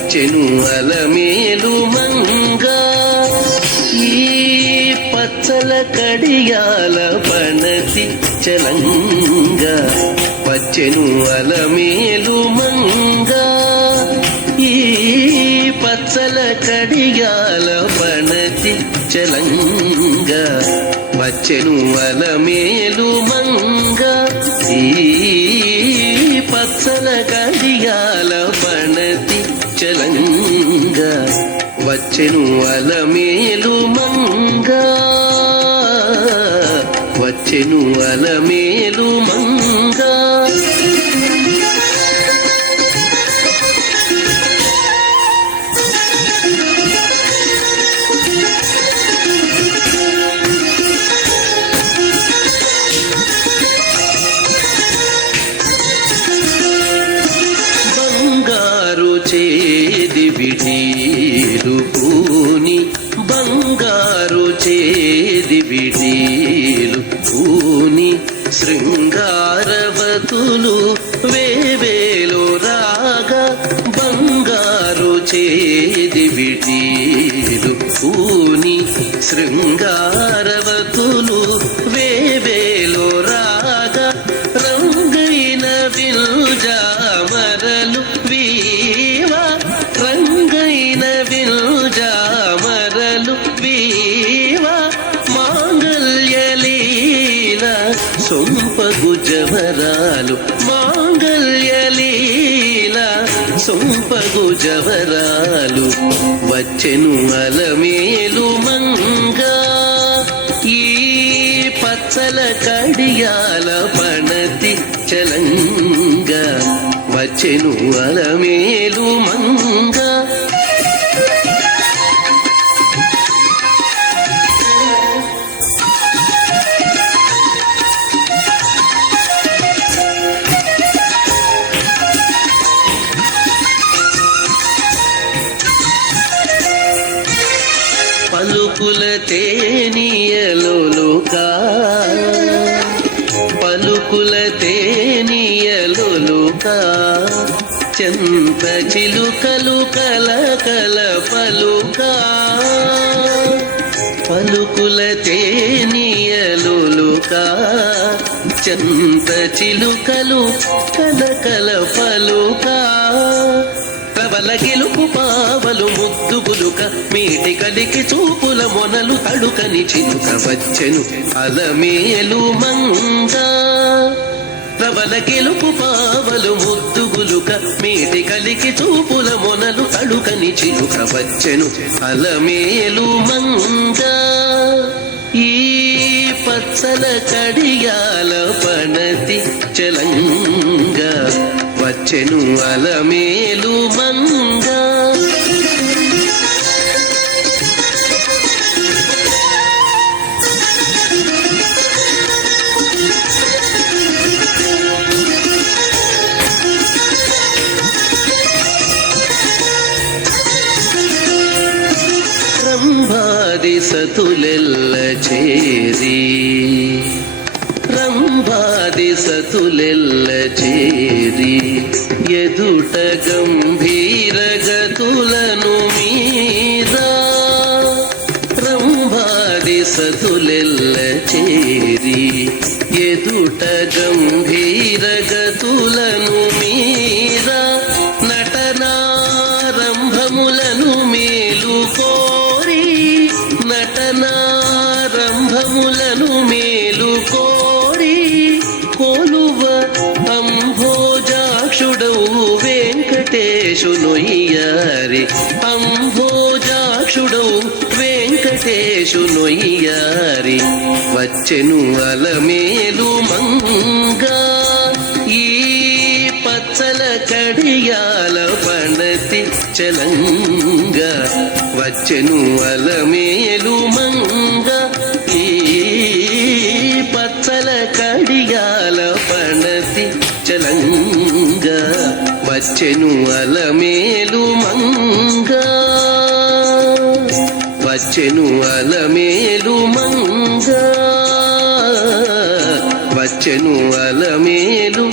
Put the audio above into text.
వచ్చెను అలమేలు మంగ ఈ పచ్చల కడియాల పణతి చలంగ వచ్చెను అలమేలు మంగ ఈ పచ్చల కడియాల పణతి చలంగ వచ్చెను అలమేలు మంగ ఈ పచ్చల కడియాల పణతి చలంగ వచ్చెను అలమేలు మంగ వచ్చెను అలమేలు మంగ చేది విడీలు పూని బంగారు చేది విడీలు పూని శృంగారవతులు వేవేలో రాగా బంగారు చేది విడీలు పూని శృంగారవతులు వేవేలో రాగా రంగైన విల్జామరలు రంగైన విల్జామరలు వీవా మాంగళ్యలీల సొంపగు జవరాలు మాంగళ్యలీల సొంపగు జవరాలు వచ్చెను అలమేలు మంగ ఈ పచ్చల కడియాల పణతి చలంగ వచ్చెను అలమేలు మంగ పలుకుల తేనియలోలుకా పలుకుల తేనియలోలుకా చెంత చిలుకలు కలకల పలుకా పలుకుల తేనియలోలుకా చెంత చిలుకలు కలకల పలుకా ప్రబల గెలుపు పావలు ముద్దుగులుక మీటి కలికి చూపుల మొనలు తడుకని చిలుక వచ్చెను అలమేలు మంగ ప్రబల గెలుపు పావలు ముద్దుగులుక మీటి కలికి చూపుల మొనలు తడుకని చిలుక వచ్చెను అలమేలు మంగ ఈ పచ్చల కడియాల పణతి చలంగ వచ్చెను అలమేలు మంగ రంభాది సతులెల్ల చేరి రంభాది సతులెల్ల చేరి ఎదుట గంభీర గతులను మీద రంభాది సతులెల్ల చేరి ఎదుట గంభీర గతులను మీద నటనారంభములను మేలుకోరి నటనారంభములను మేలుకోరి కొలువ అంభోజాక్షుడవు వెంకటేశునొయ్యారి అంభోజాక్షుడవు వెంకటేశునొయ్యారి వచ్చెను అలమేలు మంగ ఈ పచ్చల కడియాల పణతి చలంగ వచ్చెను అలమేలు మంగ ఈ పచ్చల కడియాల పణతి చలంగ వచ్చెను అలమేలు మంగ వచ్చెను అలమేలు మంగ వచ్చెను అలమేలు